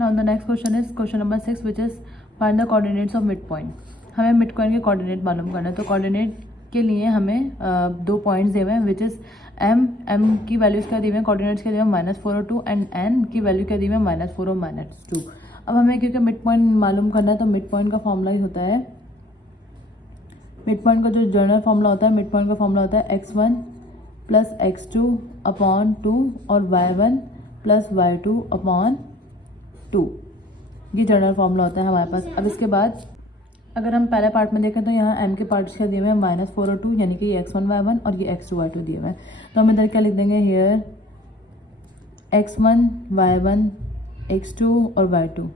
Now the next question is question number 6 which is find the coordinates of mid point. हमें mid point के coordinate मालूम करना है। तो कोऑर्डिनेट के लिए हमें दो पॉइंट्स दिए हुए हैं विच इज एम की वैल्यूज क्या दी हुई है, कोऑर्डिनेट्स क्या दिए हुए हैं -4 और 2 एंड एन की वैल्यू क्या दी हुई है -4 और -2। अब हमें क्योंकि मिड पॉइंट मालूम करना है तो मिड पॉइंट का फॉर्मूला ही होता है, मिड पॉइंट का जो जनरल फॉर्मूला होता है, मिड पॉइंट का फॉर्मूला होता है x1 प्लस x2 अपॉन 2 और y1 प्लस y2 अपॉन 2। ये जनरल फॉर्मूला होता है हमारे पास। अब इसके बाद अगर हम पहले पार्ट में देखें तो यहाँ m के पार्ट्स क्या दिए हुए हैं -4 और 2, यानी कि ये x1 y1 और ये x2 y2 दिए हुए हैं। तो हम इधर क्या लिख देंगे, हेयर x1 y1 x2 और y2।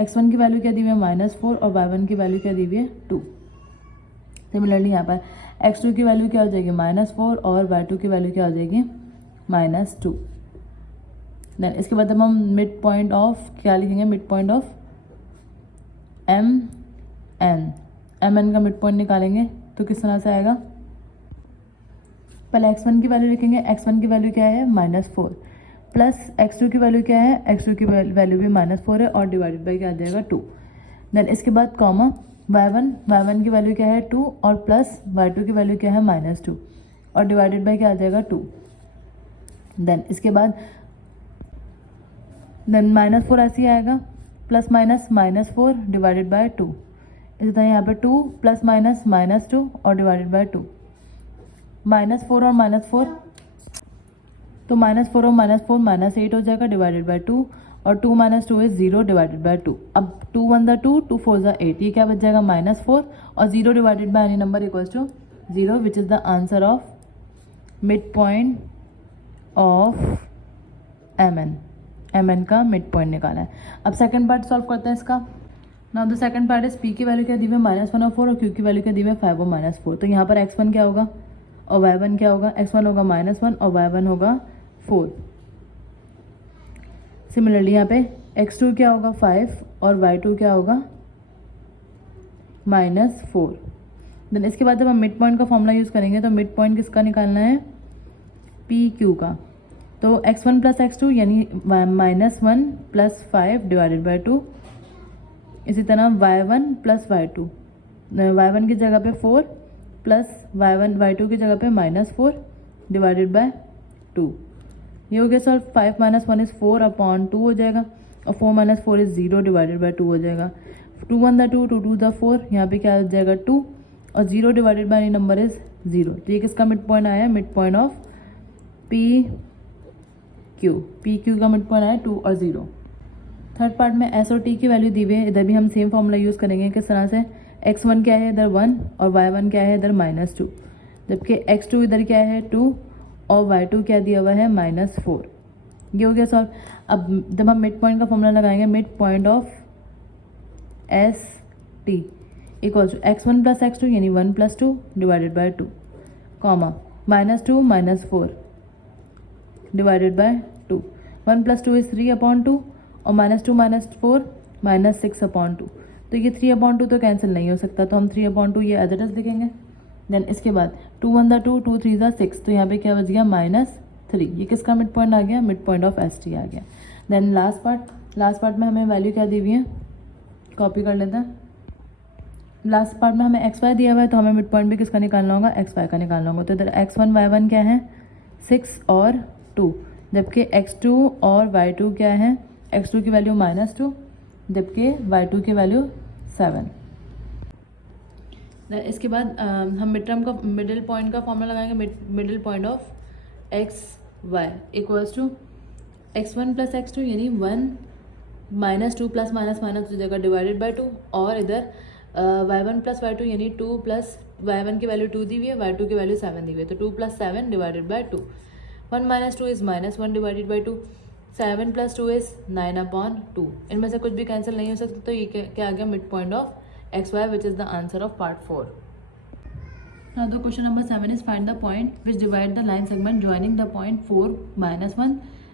x1 की वैल्यू क्या दी हुई है -4 और y1 की वैल्यू क्या दी हुई है 2। सिमिलरली यहाँ पर x2 की वैल्यू क्या हो जाएगी -4 और y2 की वैल्यू क्या हो जाएगी -2। देन इसके बाद हम मिड पॉइंट ऑफ क्या लिखेंगे, mid point of M N का मिड पॉइंट निकालेंगे तो किस तरह से आएगा, पहले x1 की वैल्यू लिखेंगे। x1 की वैल्यू क्या है -4 प्लस x2 की वैल्यू क्या है, x2 की वैल्यू भी -4 है और डिवाइडेड बाई क्या आ जाएगा 2। देन इसके बाद कॉमा y1 की वैल्यू क्या है 2 और प्लस y2 की वैल्यू क्या है -2 और डिवाइडेड बाई क्या आ जाएगा 2। देन इसके बाद -4 ऐसे ही आएगा, प्लस माइनस -4 डिवाइडेड बाय 2। इसी तरह यहाँ पे 2 प्लस माइनस -2 और डिवाइडेड बाय 2। -4 और -4 तो -4 और -4 -8 हो जाएगा डिवाइडेड बाय 2 और 2 - 2 इज 0 डिवाइडेड बाय 2। अब 2 1 ज़ा 2, 2 4 ज़ा 8, ये क्या बच जाएगा -4 और 0 divided by any number equals to 0 which is the answer of mid point of M N का मिड पॉइंट निकाला है। अब सेकंड पार्ट सॉल्व करते हैं इसका। Now the second part is P की वैल्यू क्या दी हुई है -1 और 4 और क्यू की वैल्यू क्या दी हुई है 5 और -4। तो यहाँ पर x1 क्या होगा और y1 क्या होगा, x1 होगा -1 और y1 होगा 4। सिमिलरली यहाँ पे x2 क्या होगा 5 और y2 क्या होगा -4। देन इसके बाद जब हम मिड पॉइंट का फॉर्मूला यूज़ करेंगे तो मिड पॉइंट किसका निकालना है, पी क्यू का। तो x1 प्लस x2 यानी -1 प्लस 5 डिवाइडेड बाय 2। इसी तरह y1 प्लस y2, y1 की जगह पे 4 प्लस y2 की जगह पे -4 डिवाइडेड बाय 2। ये हो गया सर 5 - 1 इज़ 4 अपॉन 2 हो जाएगा और 4 - 4 इज़ 0 डिवाइडेड बाय 2 हो जाएगा। 2 1 ज़ा 2, 2 2 ज़ा 4, यहाँ पे क्या हो जाएगा 2 और 0 डिवाइडेड बाय नंबर इज़ 0। तो ये किसका मिड पॉइंट आया, mid point of P Q का मिड पॉइंट आया 2 और 0। थर्ड पार्ट में एस और टी की वैल्यू दी हुई है। इधर भी हम सेम फॉर्मूला यूज़ करेंगे किस तरह से, x1 क्या है इधर 1 और y1 क्या है इधर -2, जबकि x2 इधर क्या है 2 और y2 क्या दिया हुआ है -4। ये हो गया सॉल्व। अब जब हम मिड पॉइंट का फॉर्मूला लगाएंगे, mid point of S T equal to x1 plus x2 यानी 1 + 2 divided by 2 comma -2 -4 divided by 2। 1 + 2 is 3 upon 2 और -2 -4 -6 अपॉन 2। तो ये 3 अपॉन 2 तो कैंसिल नहीं हो सकता, तो हम 3 अपॉन 2 ये एज इट इज लिखेंगे। देन इसके बाद 2 1 ज़ा 2, 2 3 ज़ा 6, तो यहाँ पे क्या बच गया -3। ये किसका मिड पॉइंट आ गया, mid point of S T आ गया। देन लास्ट पार्ट में हमें वैल्यू क्या दी हुई है, कॉपी कर लेते हैं। लास्ट पार्ट में हमें XY दिया हुआ है तो हमें मिड पॉइंट भी किसका निकालना होगा, XY का निकालना होगा। तो इधर x1 y1 क्या है 6 और 2, जबकि x2 और y2 क्या है, x2 की वैल्यू -2 जबकि y2 की वैल्यू 7। इसके बाद हम मिडिल पॉइंट का फॉर्मूला लगाएंगे। Middle point of XY equals to x1 plus x2 यानी 1 -2 प्लस माइनस हो जाएगा डिवाइडेड बाय 2 और इधर y1 प्लस y2 यानी 2 प्लस y1 की वैल्यू 2 दी हुई है, y2 की वैल्यू 7 दी हुई है, तो 2 + 7 divided by 2। 1 - 2 is -1 divided by 2। 7 + 2 is 9 upon 2। इनमें से कुछ भी कैंसिल नहीं हो सकता, तो ये क्या आ गया, mid point of XY which is the answer of part 4। Now the question number 7 is find the point which divide the line segment joining the point 4 - 1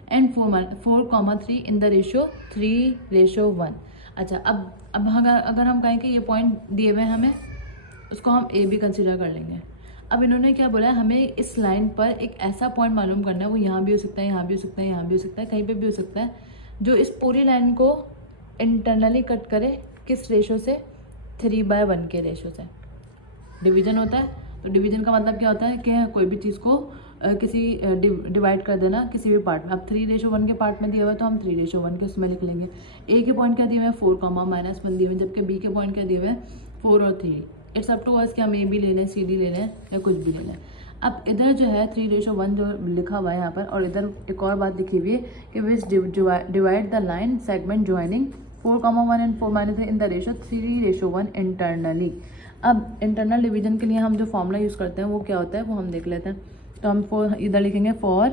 and 4, 3 in the ratio 3:1। अच्छा, अब अगर हम कहें कि ये पॉइंट दिए हुए हैं हमें, उसको हम ए भी कंसिडर कर लेंगे। अब इन्होंने क्या बोला है, हमें इस लाइन पर एक ऐसा पॉइंट मालूम करना है, वो यहाँ भी हो सकता है, यहाँ भी हो सकता है, यहाँ भी हो सकता है, कहीं पे भी हो सकता है, जो इस पूरी लाइन को इंटरनली कट करे किस रेशो से, 3/1 के रेशो से। डिवीजन होता है, तो डिवीजन का मतलब क्या होता है कि कोई भी चीज़ को किसी डिवाइड कर देना किसी भी पार्ट में। अब 3:1 के पार्ट में दिया हुआ है तो हम 3:1 के उसमें लिख लेंगे। ए के पॉइंट क्या दिए हुए हैं 4, -1 दिए हुए हैं, जबकि बी के पॉइंट क्या दिए हुए हैं 4 और 3। इट्स अप टू अस कि हम ए बी ले लें, सी डी ले लें या कुछ भी ले लें। अब इधर जो है 3:1 जो लिखा हुआ है यहाँ पर, और इधर एक और बात लिखी हुई है कि विच divide the line segment joining 4, 1 and 4-3 in the ratio 3:1 internally. अब इंटरनल डिवीजन के लिए हम जो फॉर्मूला यूज़ करते हैं वो क्या होता है वो हम देख लेते हैं। तो हम फॉर इधर लिखेंगे फॉर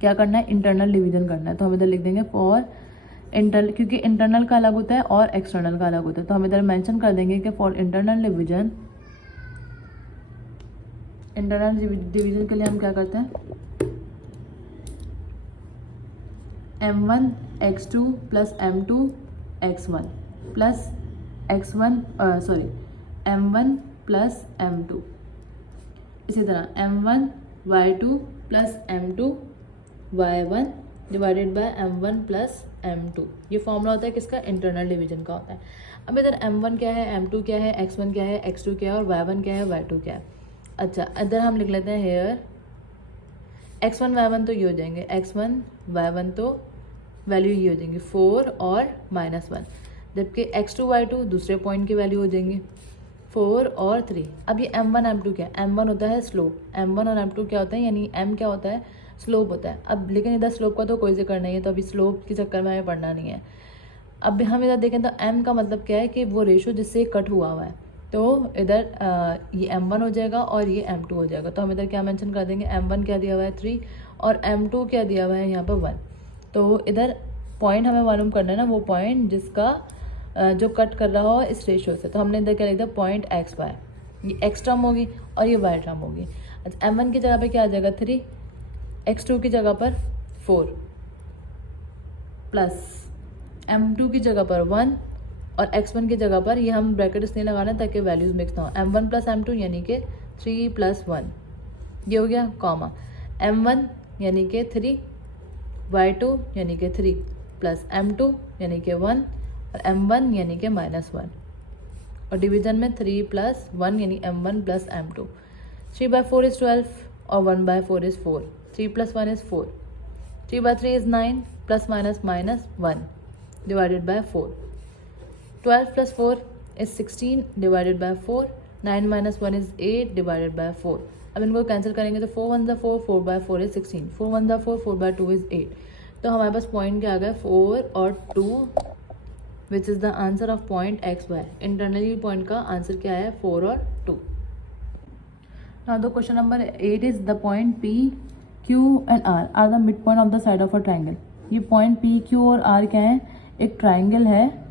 क्या करना है, इंटरनल डिवीजन करना है, तो हम इधर लिख देंगे फॉर इंटरनल, क्योंकि इंटरनल का अलग होता है और एक्सटर्नल का अलग होता है, तो हम इधर मेंशन कर देंगे कि for internal division, internal division के लिए हम क्या करते हैं, m1 x2 plus m2 x1 plus m1 plus m2, इसी तरह m1 y2 plus m2 y1 divided by m1 plus m2। ये फॉर्मूला होता है किसका, इंटरनल डिवीजन का होता है। अब इधर m1 क्या है, m2 क्या है, x1 क्या है, x2 क्या है और y1 क्या है, y2 क्या है। अच्छा, इधर हम लिख लेते हैं हेयर x1 y1 तो ये हो जाएंगे, x1 y1 तो वैल्यू ये हो जाएंगी 4 और -1, जबकि x2 y2 दूसरे पॉइंट की वैल्यू हो जाएंगी 4 और 3। अब ये m1 m2 क्या है, m1 होता है स्लोप, m1 और m2 क्या होता है, यानी m क्या होता है, स्लोप होता है। अब लेकिन इधर स्लोप का तो कोई जिक्र नहीं है, तो अभी स्लोप के चक्कर में हमें पढ़ना नहीं है। अब हम इधर देखें तो m का मतलब क्या है कि वो रेशो जिससे कट हुआ हुआ है, तो इधर ये m1 हो जाएगा और ये m2 हो जाएगा। तो हम इधर क्या मेंशन कर देंगे, m1 क्या दिया हुआ है 3 और m2 क्या दिया हुआ है यहाँ पर 1। तो इधर पॉइंट हमें मालूम करना है ना, वो पॉइंट जिसका जो कट कर रहा हो इस रेशो से। तो हमने इधर क्या लिख दिया, पॉइंट एक्स वाई, ये एक्स टर्म होगी और ये वाई टर्म होगी। अच्छा, m1 की जगह पे क्या आ जाएगा 3, x2 की जगह पर 4 प्लस m2 की जगह पर 1 और x1 की जगह पर, ये हम ब्रैकेट इसलिए लगाना है ताकि वैल्यूज मिक्स ना हो, m1 प्लस m2 यानी कि 3 प्लस 1, ये हो गया कॉमा, m1 यानी कि 3, y2 यानी कि 3 प्लस m2 यानी कि 1 और m1 यानी कि -1, और डिवीजन में 3 प्लस 1 यानी m1 प्लस m2। 3/4 इज़ 12 और 1/4 is 4, 3 plus 1 is 4, 3/3 is 9 plus -1 divided by 4, 12 plus 4 is 16 divided by 4, 9 - 1 is 8 divided by 4। अब इनको कैंसिल करेंगे तो 4 1 4, 4/4 इज़ 16, 4 1 4, 4/2 इज़ 8। तो हमारे पास पॉइंट क्या आ गया 4 और 2, which is the answer of point X Y. Internally point का आंसर क्या है 4 और 2। Now the question number 8 is the point P, Q and R are the mid point of the side of a triangle. ये point P, Q और R क्या है, एक triangle है,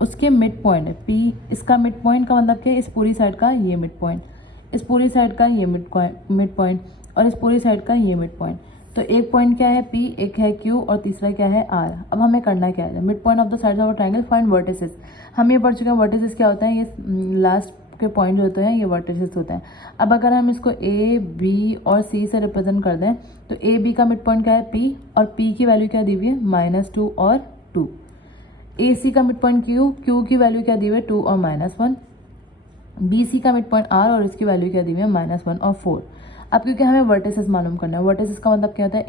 उसके मिड पॉइंट है P। इसका मिड पॉइंट का मतलब क्या है, इस पूरी साइड का ये मिड पॉइंट, इस पूरी साइड का ये मिड पॉइंट और इस पूरी साइड का ये मिड पॉइंट। तो एक पॉइंट क्या है P, एक है Q और तीसरा क्या है R। अब हमें करना क्या है, mid point of the side of a triangle, find vertices. हम ये पढ़ चुके हैं वर्टिसेस क्या होता है, ये लास्ट के पॉइंट जो होते हैं ये वर्टिसेस होते हैं। अब अगर हम इसको A, B और C से रिप्रेजेंट कर दें तो A, B का मिड पॉइंट क्या है P और P की वैल्यू क्या दी हुई है -2 और 2। AC का मिड पॉइंट Q, Q की वैल्यू क्या दी हुई है 2 और -1। BC का मिड पॉइंट R और इसकी वैल्यू क्या दी हुई है -1 और 4। अब क्योंकि हमें वर्टिसेस मालूम करना है, वर्टिसेस का मतलब क्या होता है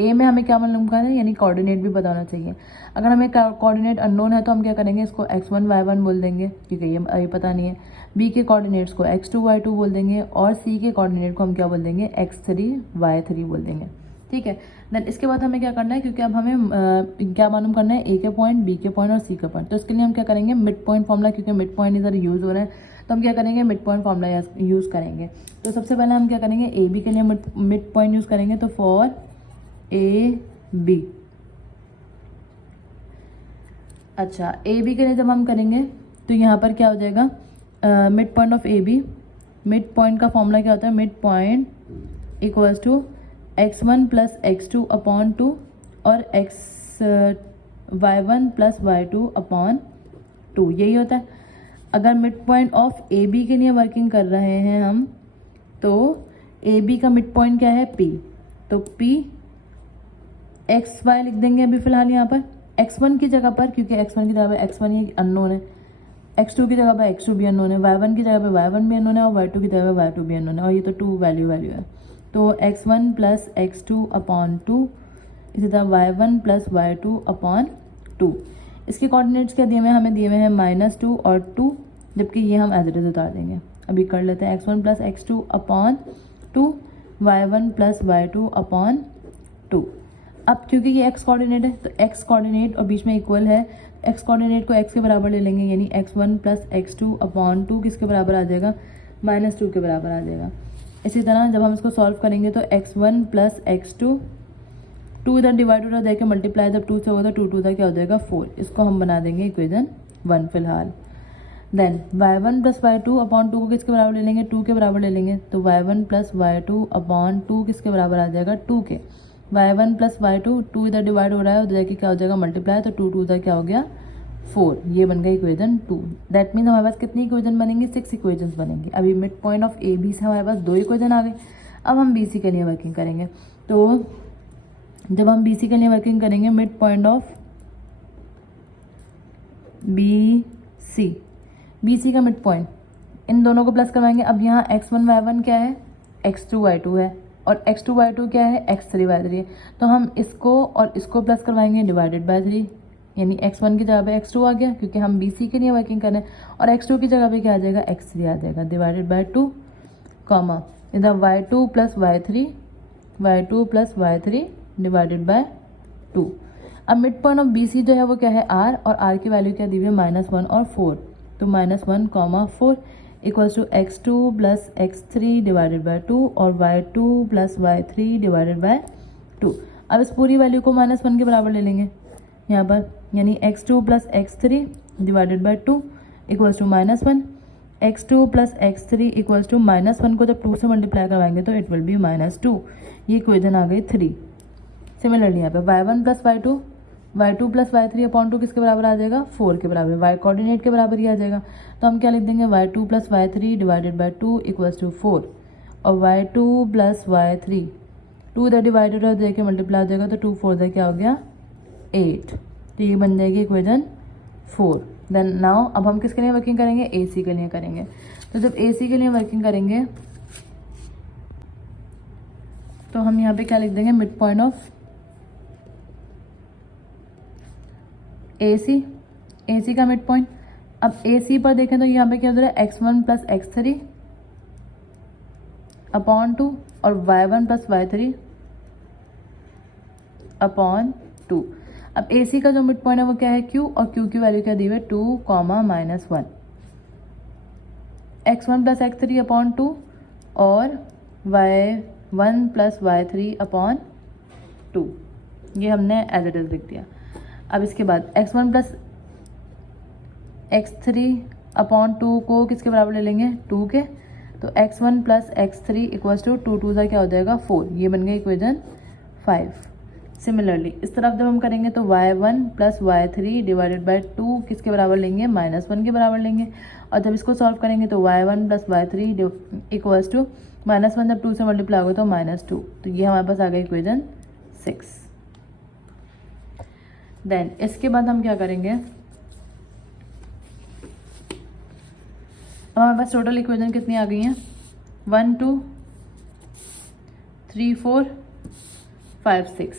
ए में हमें क्या मालूम करना है, यानी कोऑर्डिनेट भी बताना चाहिए। अगर हमें कोऑर्डिनेट अननोन है तो हम क्या करेंगे, इसको x1 y1 बोल देंगे क्योंकि ये अभी पता नहीं है। बी के कोऑर्डिनेट्स को x2 y2 बोल देंगे और सी के कोऑर्डिनेट को हम क्या बोल देंगे x3 y3 बोल देंगे, ठीक है। देन इसके बाद हमें क्या करना है, क्योंकि अब हमें क्या मालूम करना है, ए के पॉइंट, बी के पॉइंट और सी का पॉइंट। तो इसके लिए हम क्या करेंगे, मिड पॉइंट फॉर्मूला, क्योंकि मिड पॉइंट इधर यूज़ हो रहा है तो हम क्या करेंगे, मिड पॉइंट फॉर्मूला यूज़ करेंगे। तो सबसे पहले हम क्या करेंगे, ए बी के लिए मिड पॉइंट यूज़ करेंगे। तो फॉर ए बी, अच्छा ए बी के लिए जब हम करेंगे तो यहाँ पर क्या हो जाएगा, mid point of A B, mid point का फॉर्मूला क्या होता है, mid point equals to x1 plus x2 upon 2 और y1 प्लस y2 अपॉन 2, यही होता है। अगर mid point of A B के लिए वर्किंग कर रहे हैं हम, तो ए बी का मिड पॉइंट क्या है P, तो P एक्स वाई लिख देंगे अभी फ़िलहाल यहाँ पर x1 की जगह पर, क्योंकि x1 की जगह पर x1 ही अननोन है, x2 की जगह पर x2 भी अननोन है, y1 की जगह पर y1 भी अननोन है और y2 की जगह पर y2 भी अननोन है, और ये तो 2 वैल्यू है। तो x1 प्लस x2 अपॉन 2, इसी तरह y1 प्लस y2 अपॉन 2। इसके कोऑर्डिनेट्स क्या दिए हुए हैं, हमें दिए हुए हैं -2 और 2, जबकि ये हम एज इट इज उतार देंगे। अभी कर लेते हैं x1 plus x2 upon 2, y1 plus y2 upon 2। अब क्योंकि ये x कोऑर्डिनेट है तो x कोऑर्डिनेट और बीच में इक्वल है, x कोऑर्डिनेट को x के बराबर ले लेंगे, यानी x1 प्लस x2 अपॉन 2 किसके बराबर आ जाएगा, -2 के बराबर आ जाएगा। इसी तरह जब हम इसको सॉल्व करेंगे तो x1 प्लस x2, 2 इधर डिवाइड हो जाएगा, मल्टीप्लाई जब 2 से होगा तो 2 क्या हो जाएगा 4। इसको हम बना देंगे इक्वेशन 1 फिलहाल। Then y1 plus y2 upon 2 को किसके बराबर ले लेंगे, 2 के बराबर ले लेंगे, तो y1 प्लस y2 अपॉन 2 किसके बराबर आ जाएगा, 2 के। y1 प्लस y2, 2 इधर डिवाइड हो रहा है, उधर क्या हो जाएगा मल्टीप्लाई, तो 2 इधर क्या हो गया 4। ये बन गया इक्वेशन 2। दैट मीन्स हमारे पास कितनी इक्वेशन बनेंगी, 6 इक्वेशंस बनेंगी। अभी mid point of A B से हमारे पास 2 इक्वेशन आ गए। अब हम बी सी के लिए वर्किंग करेंगे। तो जब हम बी सी के लिए वर्किंग करेंगे, mid point of B C का मिड पॉइंट, इन दोनों को प्लस करवाएंगे। अब यहाँ x1 y1 क्या है, x2 y2 है, और x2 y2 क्या है, x3 y3 है। तो हम इसको और इसको प्लस करवाएंगे डिवाइडेड बाय 3, यानी x1 की जगह पे x2 आ गया, क्योंकि हम BC के लिए वर्किंग कर रहे हैं, और x2 की जगह पे क्या आ जाएगा, x3 आ जाएगा, डिवाइडेड बाय 2, कॉमा इधर y2 plus y3 divided by 2। अब मिड पॉइंट ऑफ BC जो है वो क्या है, r, और r की वैल्यू क्या दी हुई है, -1 और 4, तो -1, 4 equals to x2 plus x3 divided by 2 और y2 plus y3 divided by 2। अब इस पूरी वैल्यू को -1 के बराबर ले लेंगे यहाँ पर, यानी x2 plus x3 divided by 2 equals to -1, x2 plus x3 equals to -1 को जब 2 से मल्टीप्लाई करवाएंगे तो इट विल बी -2। ये इक्वेशन आ गई 3। सिमिलरली यहाँ पे y1 plus y2 plus y3 upon 2 किसके बराबर आ जाएगा, 4 के बराबर, y कोऑर्डिनेट के बराबर ही आ जाएगा। तो हम क्या लिख देंगे, y2 plus y3 divided by 2 equals to 4, और y2 प्लस y3, 2 इधर डिवाइडेड हो जाएगा, मल्टीप्लाई हो जाएगा, तो 2 4 क्या हो गया 8। तो ये बन जाएगी इक्वेशन 4। देन नाउ अब हम किसके लिए वर्किंग करेंगे, AC के लिए करेंगे। तो जब AC के लिए वर्किंग करेंगे तो हम यहाँ पे क्या लिख देंगे, मिड पॉइंट ऑफ AC का मिड पॉइंट। अब AC पर देखें तो यहाँ पे क्या हो रहा है, x1 प्लस x3 अपॉन 2 और y1 प्लस y3 अपॉन 2। अब AC का जो मिड पॉइंट है वो क्या है, Q, और Q की वैल्यू क्या दी हुई है, 2, -1, x1 प्लस x3 अपॉन 2 और y1 प्लस y3 अपॉन 2। ये हमने एज इट इज लिख दिया। अब इसके बाद x1 प्लस x3 अपॉन 2 को किसके बराबर ले लेंगे, 2 के, तो x1 plus x3 equals to 2 सा क्या हो जाएगा 4। ये बन गया इक्वेशन 5। सिमिलरली इस तरफ जब हम करेंगे तो y1 plus y3 divided by 2 किसके बराबर लेंगे, -1 के बराबर लेंगे, और जब इसको सॉल्व करेंगे तो y1 plus y3 equals to -1 जब 2 से मल्टीप्लाई होगा तो -2। तो ये हमारे पास आ गया इक्वेशन 6। देन इसके बाद हम क्या करेंगे, अब हमारे पास टोटल इक्वेशन कितनी आ गई हैं, 1 2 3 4 5 6।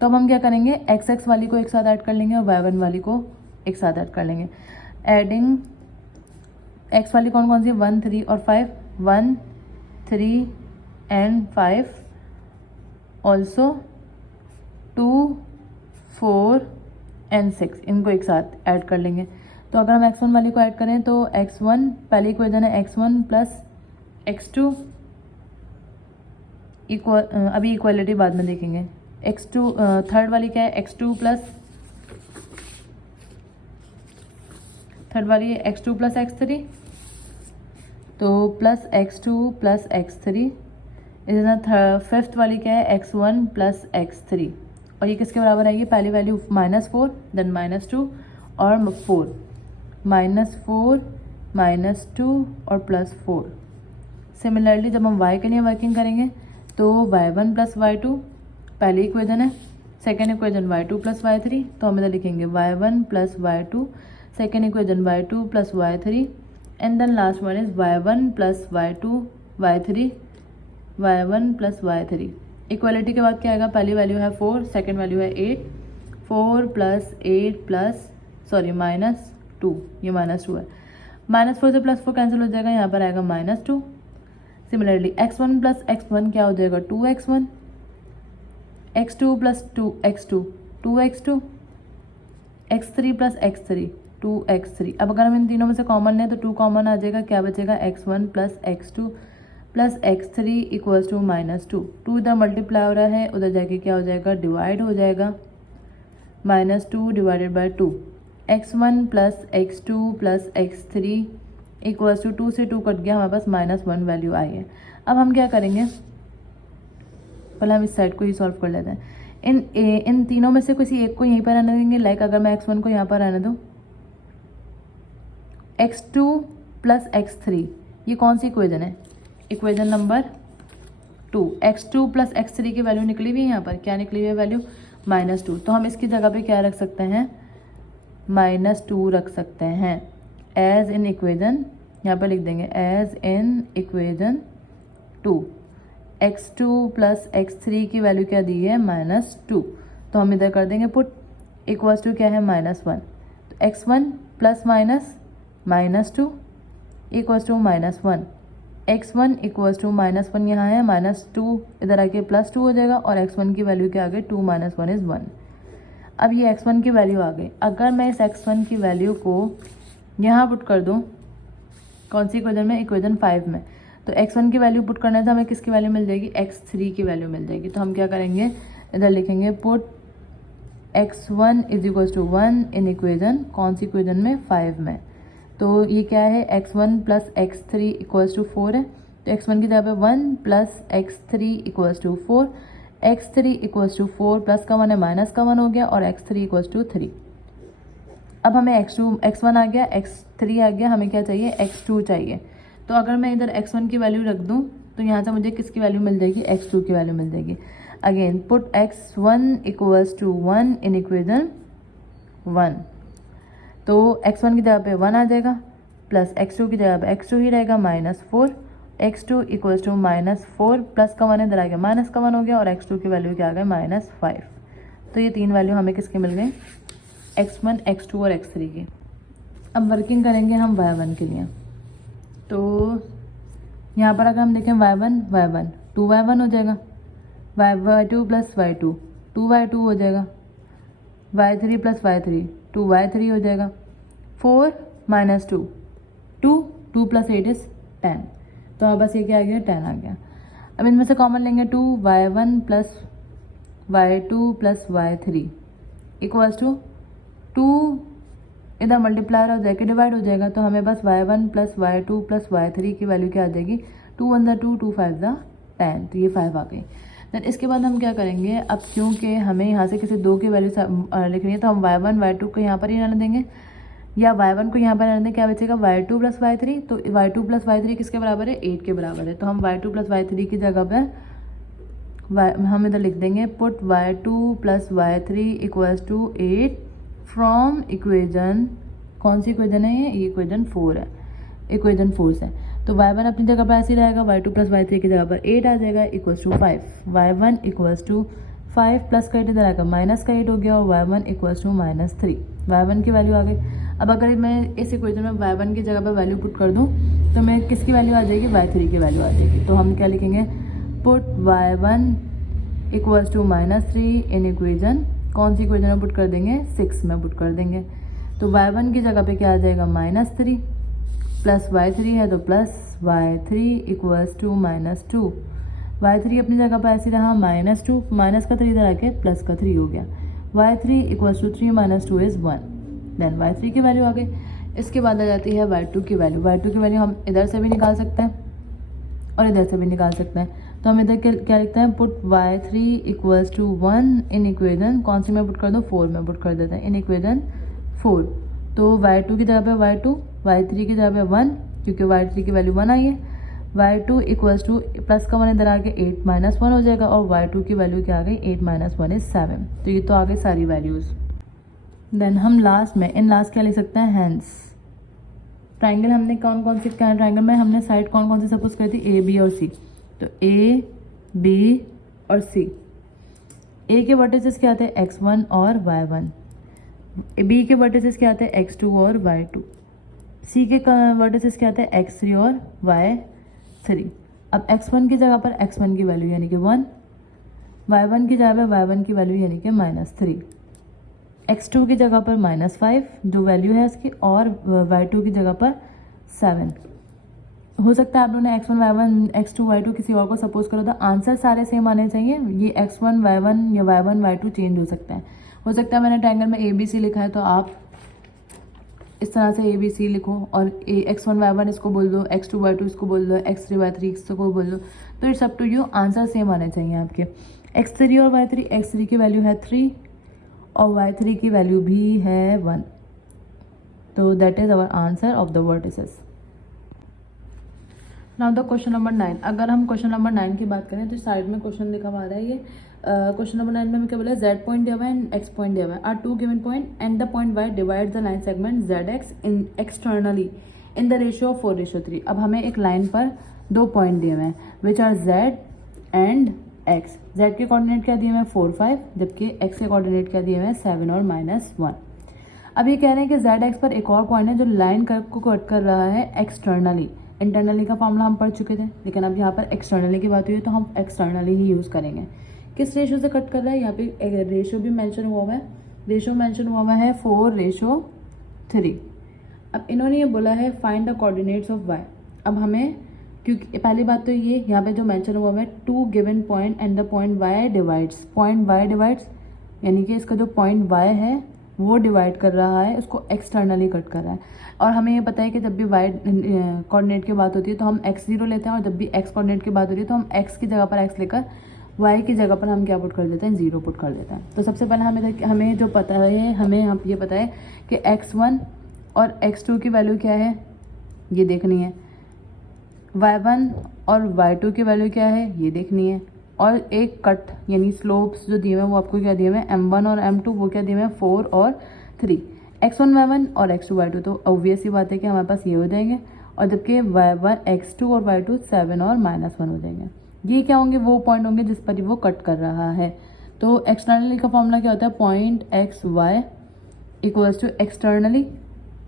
तो अब हम क्या करेंगे, x वाली को एक साथ ऐड कर लेंगे और y1 वाली को एक साथ ऐड कर लेंगे। एडिंग x वाली कौन कौन सी, 1 3 और 5, 1 3 एंड 5, ऑल्सो 2 4 एंड 6, इनको एक साथ ऐड कर लेंगे। तो अगर हम x1 वाली को ऐड करें तो x1 पहली इक्वेशन है x1 प्लस x2 इक्वल, अभी इक्वलिटी बाद में देखेंगे। x2 थर्ड वाली क्या है, x2 प्लस, थर्ड वाली है x2 प्लस x3, तो प्लस x2 प्लस x3। इसी तरह फिफ्थ वाली क्या है, x1 प्लस x3, और ये किसके बराबर आएगी, पहली वैल्यू -4 देन -2 और 4, -4 -2 और +4। सिमिलरली जब हम y के लिए वर्किंग करेंगे तो y1 प्लस y2 पहली इक्वेशन है, second equation y2 plus y3, तो हम इधर लिखेंगे y1 plus y2, second equation y2 plus y3 and then last one is y1 plus y2 y3 y1 plus y3। Equality के बाद क्या आएगा, पहली वैल्यू है 4, सेकेंड वैल्यू है 8, 4 प्लस 8 प्लस -2, ये -2 है, -4 से +4 कैंसिल हो जाएगा, यहाँ पर आएगा -2। सिमिलरली x1 प्लस x1 क्या हो जाएगा 2x1, x2 plus 2x2 2x2, x3 plus x3 2x3। अब अगर हम इन तीनों में से कॉमन लें तो 2 कॉमन आ जाएगा, क्या बचेगा x1 plus x2 plus x3 equals to -2। 2 इधर मल्टीप्लाई हो रहा है, उधर जाके क्या हो जाएगा, डिवाइड हो जाएगा, -2 divided by 2, x1 plus x2 plus x3 equals to 2 से 2 कट गया, हमारे पास -1 वैल्यू आई है। अब हम क्या करेंगे, पहले हम इस साइड को ही सॉल्व कर लेते हैं। इन तीनों में से किसी एक को यहीं पर रहने देंगे। लाइक अगर मैं x1 को यहाँ पर रहने दूँ, x2 प्लस x3, ये कौन सी इक्वेजन है, equation number 2। x2 plus x3 की वैल्यू निकली हुई है, यहाँ पर क्या निकली हुई है वैल्यू, -2। तो हम इसकी जगह पे क्या रख सकते हैं, -2 रख सकते हैं एज इन इक्वेजन, यहाँ पर लिख देंगे as in equation 2। x2 plus x3 की वैल्यू क्या दी है, -2, तो हम इधर कर देंगे पुट, इक्वल्स टू क्या है -1, तो x1 plus -2 equals to -1, x1 equals to -1 यहाँ है, -2 इधर आके +2 हो जाएगा, और x1 की वैल्यू क्या आ गई, 2 - 1 इज़ 1। अब ये x1 की वैल्यू आ गई, अगर मैं इस x1 की वैल्यू को यहाँ पुट कर दूँ, कौन सी इक्वेजन में, इक्वेजन 5 में, तो x1 की वैल्यू पुट करने से हमें किसकी वैल्यू मिल जाएगी, x3 की वैल्यू मिल जाएगी। तो हम क्या करेंगे, इधर लिखेंगे put x1 is equals to 1 in equation, कौन सी इक्वेजन में, 5 में। तो ये क्या है, x1 plus x3 equals to 4 है, तो x1 की जगह पे 1 plus x3 equals to 4, x3 equals to 4 plus का 1 है, माइनस का 1 हो गया, और x3 इक्वल्स टू 3। अब हमें x1 आ गया, x3 आ गया, हमें क्या चाहिए, x2 चाहिए। तो अगर मैं इधर x1 की वैल्यू रख दूँ तो यहाँ से मुझे किसकी वैल्यू मिल जाएगी, x2 की वैल्यू मिल जाएगी। Again put x1 equals to 1 in equation 1, तो x1 की जगह पे 1 आ जाएगा, प्लस x2 की जगह पे x2 ही रहेगा, -4, x2 इक्वल्स टू -4 प्लस का 1 इधर आ गया, माइनस का 1 हो गया, और x2 की वैल्यू क्या आ गया, -5। तो ये तीन वैल्यू हमें किसकी मिल गई, x1, x2 और x3 की। अब वर्किंग करेंगे हम y1 के लिए, तो यहाँ पर अगर हम देखें y1 2y1 हो जाएगा, y2 प्लस y2 2y2 हो जाएगा, y3 प्लस y3 2y3 हो जाएगा, 4 - 2 2 प्लस 8 इज 10, तो अब बस ये क्या आ गया, 10 आ गया। अब इनमें से कॉमन लेंगे 2y1 plus y2 plus y3 equals to 2 इधर मल्टीप्लाई हो जाएगा, डिवाइड हो जाएगा, तो हमें बस y1 plus y2 plus y3 की वैल्यू क्या आ जाएगी, 2 × 1 = 2 2 × 5 = 10, तो ये 5 आ गई। देन इसके बाद हम क्या करेंगे, अब क्योंकि हमें यहाँ से किसी दो की वैल्यू लिखनी है, तो हम y1 y2 को यहाँ पर ही रहने देंगे, या y1 को यहाँ पर रहने देंगे, क्या बचेगा, y2 प्लस y3, तो y2 प्लस y3 किसके बराबर है, 8 के बराबर है। तो हम y2 प्लस y3 की जगह पर हम इधर लिख देंगे put y2 plus y3 equals to 8 from equation, कौन सी इक्वेजन है ये इक्वेजन 4 है, इक्वेजन 4 से। तो y1 अपनी जगह पर ऐसे ही रहेगा, y2 प्लस y3 की जगह पर 8 आ जाएगा, equals to 5, y1 equals to 5 plus का 8 इधर आएगा, माइनस का 8 हो गया, और y1 इक्वल्स टू -3, y1 की वैल्यू आ गई। अब अगर मैं इस इक्वेजन में y1 की जगह पर वैल्यू पुट कर दूँ तो मैं किसकी वैल्यू आ जाएगी, y3 की वैल्यू आ जाएगी। तो हम क्या लिखेंगे, put y1 equals to -3 in equation, कौन सी इक्वेजन में पुट कर देंगे, 6 में पुट कर देंगे। तो y1 की जगह पे क्या आ जाएगा, -3 प्लस y3 है, तो plus y3 equals to -2, y3 अपनी जगह पर ऐसी रहा, -2 माइनस का 3 इधर आके प्लस का 3 हो गया, y3 equals to 3 - 2 is 1, then y3 की वैल्यू आ गई। इसके बाद आ जाती है y2 की वैल्यू। y2 की वैल्यू हम इधर से भी निकाल सकते हैं और इधर से भी निकाल सकते हैं, तो हम इधर क्या लिखते हैं, put y3 equals to 1 in equation, कौन सी में पुट कर दो, 4 में पुट कर देते हैं, इन इक्वेजन 4। तो y2 की जगह पे y2, y3 की जगह पे 1, क्योंकि y3 की वैल्यू 1 आई है, y2 इक्वल्स टू प्लस का 1 इधर आ गया 8 माइनस 1 हो जाएगा और y2 की वैल्यू क्या आ गई 8 माइनस 1 इज 7। तो ये तो आ गई सारी वैल्यूज़। देन हम लास्ट में इन लास्ट क्या लिख सकते हैं, हैंस ट्राइंगल हमने कौन कौन सी ट्राइंगल में हमने साइड कौन कौन सी सपोज करी थी, ए बी और सी। तो ए बी और सी, ए के वर्टिसेस क्या आते हैं x1 और y1, बी के वर्टिसेस क्या आते हैं x2 और y2, सी के वर्टिसेस क्या आते हैं x3 और y3। अब x1 की जगह पर x1 की वैल्यू यानी कि 1, y1 की जगह पर y1 की वैल्यू यानी कि -3, x2 की जगह पर -5 जो वैल्यू है इसकी, और y2 की जगह पर 7। हो सकता है आप लोगों ने x1 y1 x2 y2 किसी और को सपोज करो, तो आंसर सारे सेम आने चाहिए। ये x1 y1 या y1 y2 चेंज हो सकता है। हो सकता है मैंने ट्रायंगल में ए बी सी लिखा है तो आप इस तरह से ए बी सी लिखो और x1 y1 इसको बोल दो, x2 y2 इसको बोल दो, x3 y3 इसको बोल दो। तो it's up to you, answer same आने चाहिए आपके। x3 और y3, x3 की वैल्यू है 3 और y3 की वैल्यू भी है 1। तो that is our answer of the vertices. Now the question number 9। अगर हम क्वेश्चन नंबर 9 की बात करें तो साइड में क्वेश्चन लिखा हुआ है। ये क्वेश्चन नंबर 9 में हमें क्या बोला, z पॉइंट दिया हुआ है एंड x पॉइंट दिया हुआ है, are two given point and the point y divide the line segment zx in externally in the ratio of 4:3। अब हमें एक लाइन पर 2 पॉइंट दिए हुए हैं which are z and x। z के कोऑर्डिनेट क्या दिए हुए हैं 4 5, जबकि x के कोऑर्डिनेट क्या दिए हुए हैं 7 और -1। अब ये कह रहे हैं कि z x पर एक और पॉइंट है जो लाइन कर्व को कट कर रहा है एक्सटर्नली। इंटरनली का फॉर्मूला हम पढ़ चुके थे, लेकिन अब यहाँ पर एक्सटर्नली की बात हुई है तो हम एक्सटर्नली ही यूज़ करेंगे। किस रेशो से कट कर रहा है, यहाँ पे रेशो भी मेंशन हुआ है, रेशो मेंशन हुआ है 4:3। अब इन्होंने ये बोला है find the coordinates of y। अब हमें, क्योंकि पहली बात तो ये यहाँ पे जो मेंशन हुआ है two given point and the point y divides, point y divides यानी कि इसका जो पॉइंट y है वो डिवाइड कर रहा है, उसको एक्सटर्नली कट कर रहा है। और हमें ये पता है कि जब भी y कोऑर्डिनेट की बात होती है तो हम x0 लेते हैं, और जब भी x कोऑर्डिनेट की बात होती है तो हम x की जगह पर x लेकर y की जगह पर हम क्या पुट कर देते हैं, 0 पुट कर देते हैं। तो सबसे पहले हमें जो पता है, हमें यहाँ ये पता है कि x1 और x2 की वैल्यू क्या है ये देखनी है, y1 और y2 की वैल्यू क्या है ये देखनी है, और एक कट यानी स्लोप्स जो दिए हुए हैं वो आपको क्या दिए हुए हैं m1 और m2, वो क्या दिए हुए हैं 4 और 3। x1 y1 और x2 y2 तो ऑब्वियस ही बात है कि हमारे पास ये हो जाएंगे, और जबकि y1 x2 और y2 7 और -1 हो जाएंगे। ये क्या होंगे, वो पॉइंट होंगे जिस पर वो कट कर रहा है। तो एक्सटर्नली का फॉर्मूला क्या होता है, point X Y equals to externally,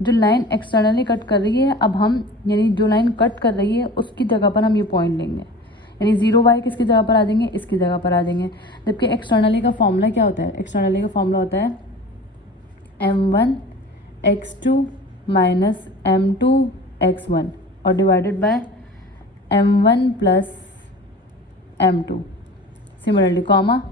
जो लाइन एक्सटर्नली कट कर रही है, अब हम यानी जो लाइन कट कर रही है उसकी जगह पर हम ये पॉइंट लेंगे, यानी 0y किसकी जगह पर आ जाएंगे, इसकी जगह पर आ जाएंगे। जबकि एक्सटर्नली का फॉर्मूला क्या होता है, एक्सटर्नली का फॉर्मूला होता है m1 x2 minus m2 x1 और divided by m1 plus m2, similarly comma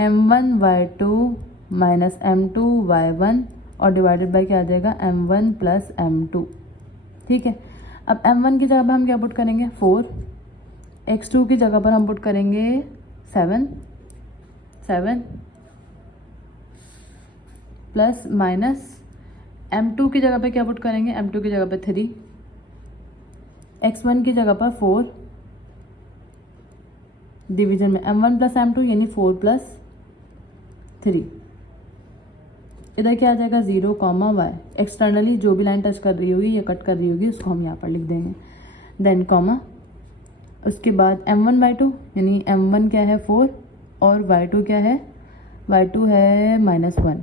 m1 y2 minus m2 y1 और डिवाइडेड बाय क्या आ जाएगा m1 प्लस m2। ठीक है, अब m1 की जगह पर हम क्या पुट करेंगे 4, x2 की जगह पर हम पुट करेंगे 7 प्लस माइनस m2 की जगह पे क्या पुट करेंगे, m2 की जगह पे 3, x1 की जगह पर 4, डिवीजन में m1 प्लस m2 यानी 4 प्लस 3, इधर क्या आ जाएगा 0 कॉमा y। एक्सटर्नली जो भी लाइन टच कर रही होगी या कट कर रही होगी उसको हम यहाँ पर लिख देंगे, देन कॉमा, उसके बाद m1 y2 यानी m1 क्या है 4 और y2 क्या है, y2 है -1,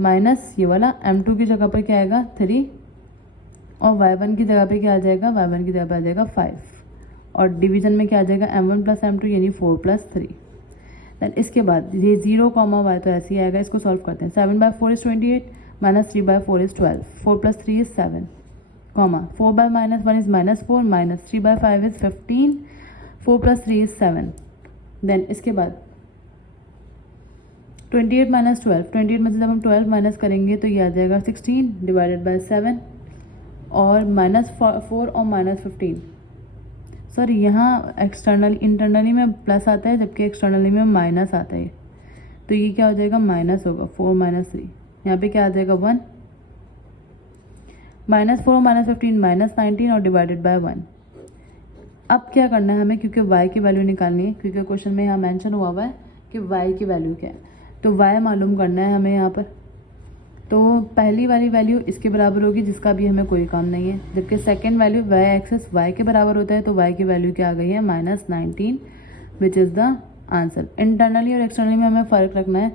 माइनस ये वाला m2 की जगह पर क्या आएगा 3 और y1 की जगह पे क्या आ जाएगा, y1 की जगह पे आ जाएगा 5 और डिवीजन में क्या आ जाएगा m1 प्लस m2 यानी 4 प्लस 3। देन इसके बाद ये 0 कॉमा y तो ऐसे ही आएगा, इसको सॉल्व करते हैं। 7/4 is 28 minus 3/4 is 12, 4 plus 3 is 7 comma 4 by -1 is -4 minus 3/5 is 15, 4 plus 3 is 7। Then इसके बाद 28 माइनस 12, 28 में से जब हम 12 माइनस करेंगे तो ये आ जाएगा 16 डिवाइडेड बाय 7 और -4 और -15। सॉरी, यहाँ एक्सटर्नल इंटरनली में प्लस आता है जबकि एक्सटर्नली में माइनस आता है, तो ये क्या हो जाएगा माइनस होगा 4 माइनस 3, यहाँ पे क्या आ जाएगा 1, -4 और -15 -19 और डिवाइडेड बाय 1, अब क्या करना है हमें, क्योंकि y की वैल्यू निकालनी है, क्योंकि क्वेश्चन में यहाँ मेंशन हुआ है कि y की वैल्यू क्या है, तो y मालूम करना है हमें यहाँ पर। तो पहली वाली वैल्यू इसके बराबर होगी जिसका भी हमें कोई काम नहीं है, जबकि second value y axis y के बराबर होता है, तो y की वैल्यू क्या आ गई है -19, विच इज़ द आंसर। इंटरनली और एक्सटर्नली में हमें फ़र्क रखना है।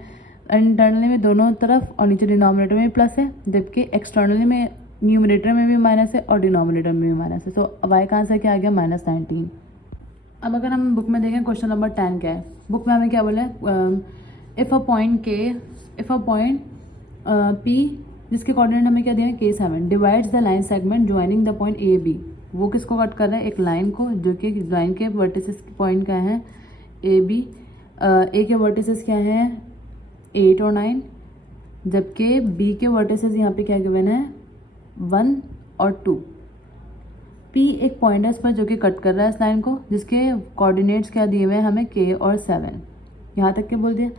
इंटरनली में दोनों तरफ और नीचे डिनोमिनेटर में प्लस है, जबकि एक्सटर्नली में न्यूमरेटर में भी माइनस है और डिनोमिनेटर में भी माइनस है। तो y का आंसर क्या आ गया -19। अब अगर हम बुक में देखें क्वेश्चन नंबर 10 क्या है, बुक में हमें क्या बोला है, इफ़ अ पॉइंट P जिसके कोऑर्डिनेट हमें क्या दिया है K7 divides the line segment joining the point AB। वो किसको कट कर रहा है, एक लाइन को, जो कि लाइन के वर्टिसेस पॉइंट क्या है AB। A के वर्टिसेस क्या हैं 8 और 9, जबकि B के वर्टिसेस यहाँ पे क्या गिवन है 1 और 2। P एक पॉइंट है इस पर जो कि कट कर रहा है इस लाइन को, जिसके कोऑर्डिनेट्स क्या दिए हुए हैं हमें K और 7, यहाँ तक के बोल दिया।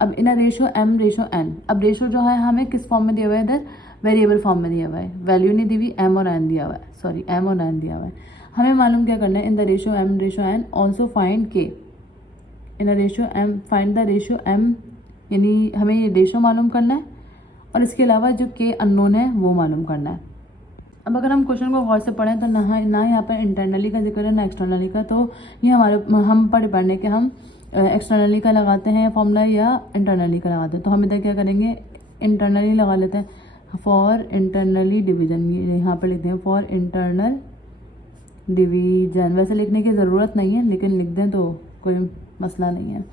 अब in ratio m ratio n, अब रेशो जो है हमें किस फॉर्म में दिया हुआ है, इधर वेरिएबल फॉर्म में दिया हुआ है, वैल्यू नहीं दी हुई, m और n दिया हुआ है, सॉरी m और n दिया हुआ है। हमें मालूम क्या करना है, in the ratio m ratio n also find k, in ratio m find the ratio m, यानी हमें ये रेशो मालूम करना है और इसके अलावा जो k अननोन है वो मालूम करना है। अब अगर हम क्वेश्चन को गौर से पढ़ें तो ना यहाँ पर इंटरनली का जिक्र है ना एक्सटर्नली का, तो ये हम पर डिपेंड है कि हम एक्सटर्नली का लगाते हैं फॉर्मूला या इंटरनली का लगाते हैं। तो हम इधर क्या करेंगे, इंटरनली लगा लेते हैं। फॉर इंटरनली डिवीजन, ये यहाँ पर लिखते हैं फॉर इंटरनल डिवीजन, वैसे लिखने की ज़रूरत नहीं है लेकिन लिख दें तो कोई मसला नहीं है।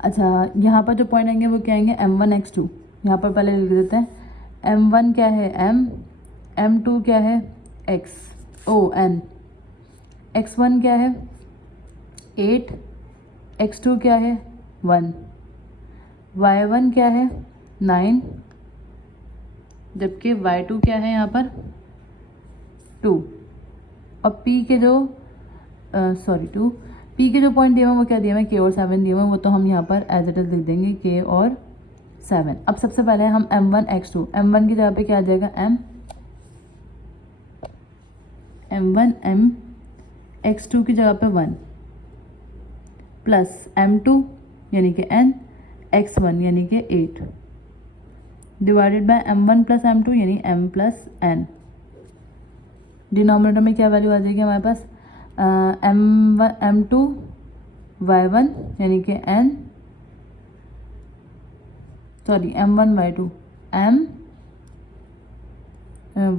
अच्छा, यहाँ पर जो पॉइंट आएंगे वो क्या आएंगे m1 x2, यहाँ पर पहले लिख देते हैं। m1 क्या है m, m2 क्या है n, x1 क्या है 8, x2 क्या है 1, y1 क्या है 9, जबकि y2 क्या है यहाँ पर 2। और p के जो p के जो पॉइंट दिए हुए वो क्या दिए हुए k और 7 दिए हुए, वो तो हम यहाँ पर एज इट इज लिख देंगे k और 7। अब सबसे पहले हम m1 x2, m1 की जगह पे क्या आ जाएगा m1 m x2 की जगह पे 1 प्लस m2 यानी कि n, x1 यानी कि 8 divided by m1 plus m2 यानी m प्लस n। डिनोमिनेटर में क्या वैल्यू आ जाएगी हमारे पास m2 y1 यानी कि n, sorry m1 y2, m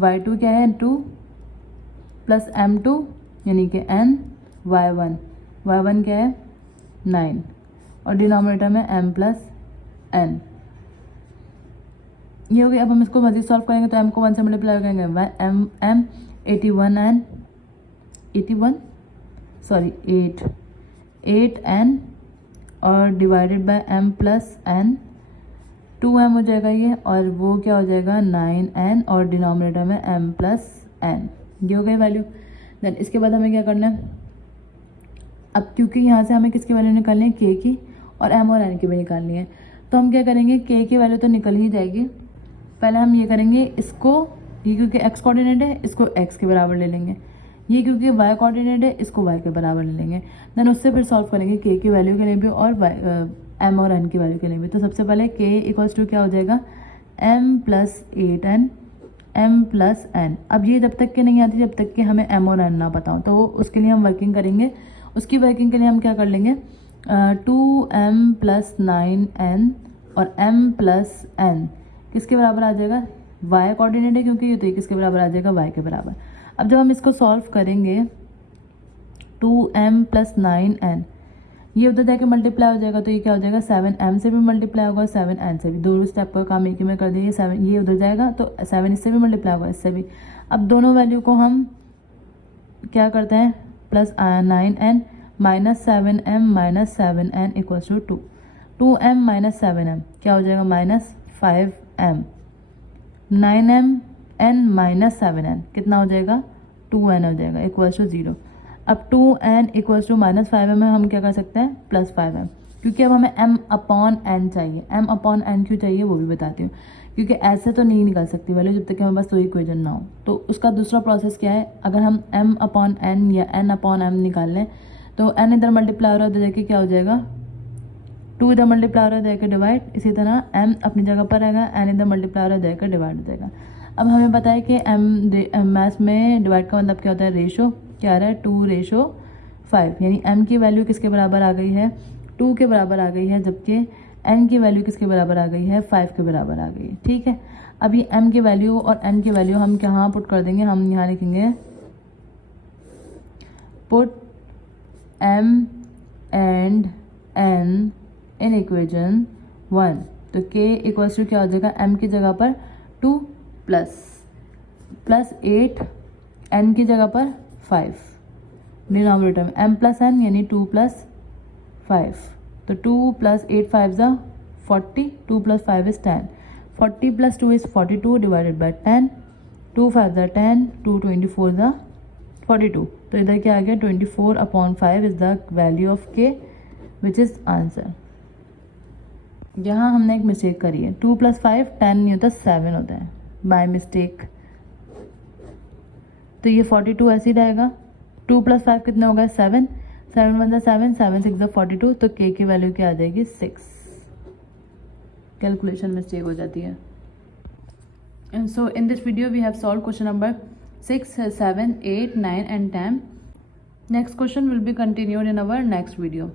y2 क्या है 2 प्लस m2 यानी कि n, y1 क्या है 9 और डिनोमिनेटर में m प्लस n। ये हो गया। अब हम इसको मज़ीद सॉल्व करेंगे तो m को 1 से मल्टीप्लाई करेंगे, m 8n और divided by m plus n, 2m हो जाएगा ये, और वो क्या हो जाएगा 9n और डिनोमिनेटर में m प्लस n। ये हो गई वैल्यू। देन इसके बाद हमें क्या करना है, अब क्योंकि यहाँ से हमें किसकी वैल्यू निकालनी है k की, और m और n की भी निकालनी है, तो हम क्या करेंगे k की वैल्यू तो निकल ही जाएगी। पहले हम ये करेंगे, इसको ये क्योंकि x कोऑर्डिनेट है इसको x के बराबर ले लेंगे, ये क्योंकि y कोऑर्डिनेट है इसको y के बराबर ले लेंगे। देन उससे फिर सॉल्व करेंगे k की वैल्यू के लिए भी और m और n की वैल्यू के लिए भी। तो सबसे पहले k इक्वल्स टू क्या हो जाएगा m plus 8n m plus n। अब ये जब तक के नहीं आती जब तक कि हमें m और n ना पता हो, तो उसके लिए हम वर्किंग करेंगे। उसकी वर्किंग के लिए हम क्या कर लेंगे, 2m प्लस 9n और m प्लस n किसके बराबर आ जाएगा, y कोऑर्डिनेट है क्योंकि ये, तो किसके बराबर आ जाएगा y के बराबर। अब जब हम इसको सॉल्व करेंगे 2m प्लस 9n ये उधर जाके मल्टीप्लाई हो जाएगा, तो ये क्या हो जाएगा 7m से भी मल्टीप्लाई होगा 7n से भी, दोनों स्टेप का काम एक ही में कर दिए। 7 ये उधर जाएगा तो 7 इससे भी मल्टीप्लाई होगा इससे भी। अब दोनों वैल्यू को हम क्या करते हैं, plus 9n minus 7m equals to 2m minus 7m क्या हो जाएगा -5m, 9m n minus 7n कितना हो जाएगा 2n हो जाएगा इक्वल्स टू 0। अब 2n इक्वल्स टू -5m में हम क्या कर सकते हैं +5m, क्योंकि अब हमें m अपॉन n चाहिए। m अपॉन n क्यों चाहिए वो भी बताती हूँ, क्योंकि ऐसे तो नहीं निकल सकती वैल्यू जब तक कि हमारे पास कोई इक्वेशन ना हो। तो उसका दूसरा प्रोसेस क्या है, अगर हम m/n या n/m निकाल लें तो n इधर मल्टीप्लाई हो जाके क्या हो जाएगा, 2 इधर मल्टीप्लाई हो जाएगा डिवाइड, इसी तरह m अपनी जगह पर रहेगा, n इधर मल्टीप्लाई हो जाएगा डिवाइड हो जाएगा। अब हमें पता है कि मैथ्स में डिवाइड का मतलब क्या होता है, रेशो, क्या आ रहा है 2:5, यानी m की वैल्यू किसके बराबर आ गई है, 2 के बराबर आ गई है, जबकि n की वैल्यू किसके बराबर आ गई है, 5 के बराबर आ गई है। ठीक है, अब ये m की वैल्यू और n की वैल्यू हम कहाँ पुट कर देंगे, हम यहाँ लिखेंगे put m and n in equation 1। तो k इक्वल्स टू क्या हो जाएगा, m की जगह पर 2 प्लस 8, n की जगह पर 5, डिनोमिनेटर में m प्लस n यानी 2 प्लस 5, तो 2 प्लस 8 5 ज़ा 40, 2 plus 5 is 10, 40 plus 2 is 42 divided by 10, 2 5 ज़ा 10, 2 24 ज़ा 42, तो इधर क्या आ गया 24/5 is the value of k which is answer. यहाँ हमने एक मिस्टेक करी है, 2 प्लस 5 10 नहीं होता 7 होता है बाय मिस्टेक, तो ये 42 ऐसे ही रहेगा। 2 प्लस 5 कितना होगा 7, 7 1 7, 7 6 42, तो k की वैल्यू क्या आ जाएगी 6। कैलकुलेशन मिस्टेक हो जाती है। And so in this video we have solve question number 6, 7, 8, 9 and 10. Next question will be continued in our next video.